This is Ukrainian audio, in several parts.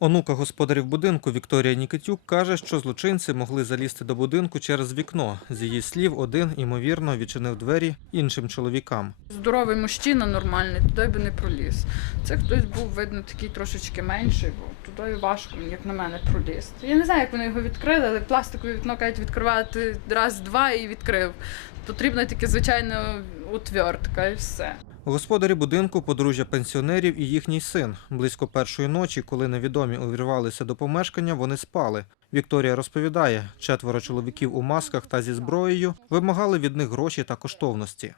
Онука господарів будинку Вікторія Нікитюк каже, що злочинці могли залізти до будинку через вікно. З її слів, один, ймовірно, відчинив двері іншим чоловікам. Здоровий мужчина нормальний, туди би не проліз. Це хтось був, видно, такий трошечки менший, бо туди важко, як на мене, пролізти. Я не знаю, як вони його відкрили, але пластикове вікно кажуть відкривати раз-два і відкрив. Потрібна тільки звичайна отвертка і все. Господарі будинку подружжя пенсіонерів і їхній син. Близько першої ночі, коли невідомі увірвалися до помешкання, вони спали. Вікторія розповідає, четверо чоловіків у масках та зі зброєю вимагали від них гроші та коштовності.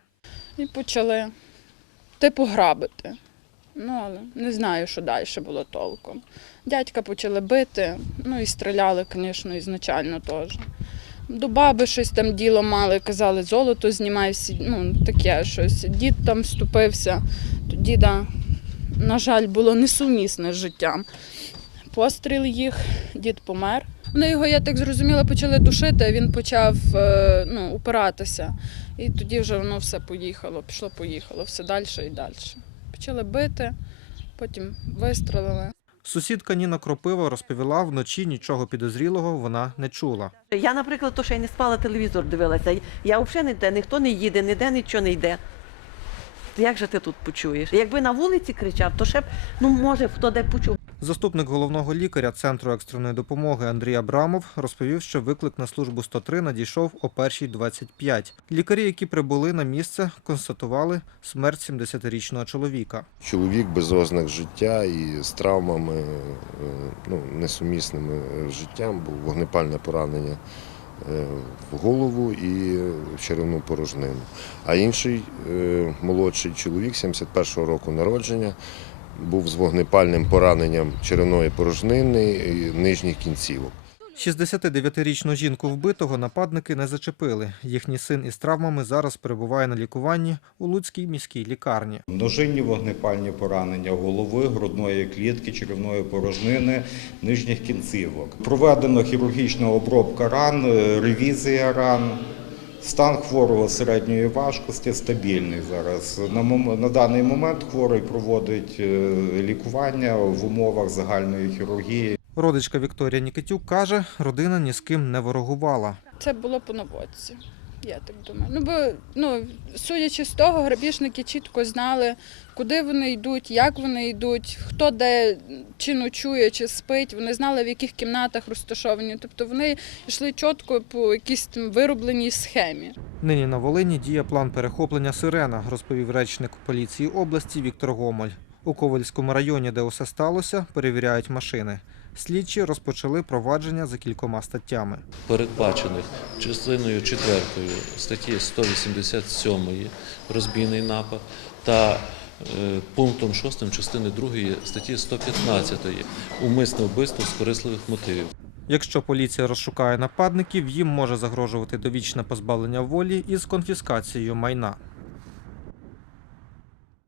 І почали типу грабити. Ну, але не знаю, що далі було толком. Дядька почали бити, ну і стріляли, звісно, ізначально теж. До баби щось там діло мали, казали, золото знімай, всі, ну таке щось. Дід там вступився, то діда, на жаль, було несумісне з життям. Постріл їх, дід помер. Вони його, я так зрозуміла, почали душити, а він почав е, ну, упиратися. І тоді вже воно все поїхало, пішло, поїхало, все далі і далі. Почали бити, потім вистрелили. Сусідка Ніна Кропива розповіла, вночі нічого підозрілого вона не чула. Я, наприклад, то ще й не спала, телевізор дивилася. Я взагалі ніде, ніхто не їде, ніде нічого не йде. Як же ти тут почуєш? Якби на вулиці кричав, то ще б, ну може, хто де почув. Заступник головного лікаря Центру екстреної допомоги Андрій Абрамов розповів, що виклик на службу 103 надійшов о 1.25. Лікарі, які прибули на місце, констатували смерть 70-річного чоловіка. Чоловік без ознак життя і з травмами е, ну, несумісними життям, був вогнепальне поранення е, в голову і в черевну порожнину. А інший е, молодший чоловік 71-го року народження був з вогнепальним пораненням черевної порожнини і нижніх кінцівок. 69-річну жінку вбитого нападники не зачепили. Їхній син із травмами зараз перебуває на лікуванні у Луцькій міській лікарні. Множинні вогнепальні поранення голови, грудної клітки, черевної порожнини, нижніх кінцівок. Проведено хірургічна обробка ран, ревізія ран. Стан хворого середньої важкості стабільний зараз. На, на даний момент хворий проводить е, лікування в умовах загальної хірургії. Родичка Вікторія Нікитюк каже, родина ні з ким не ворогувала. Це було по наводці, я так думаю. Ну, бо, ну, судячи з того, грабіжники чітко знали, куди вони йдуть, як вони йдуть, хто де чи ночує, чи спить. Вони знали, в яких кімнатах розташовані. Тобто вони йшли чітко по якійсь там виробленій схемі. Нині на Волині діє план перехоплення сирена, розповів речник поліції області Віктор Гомоль. У Ковальському районі, де усе сталося, перевіряють машини. Слідчі розпочали провадження за кількома статтями. передбачених частиною 4 статті 187 розбійний напад та е, пунктом 6 частини 2 статті 115 умисне вбивство з корисливих мотивів. Якщо поліція розшукає нападників, їм може загрожувати довічне позбавлення волі із конфіскацією майна.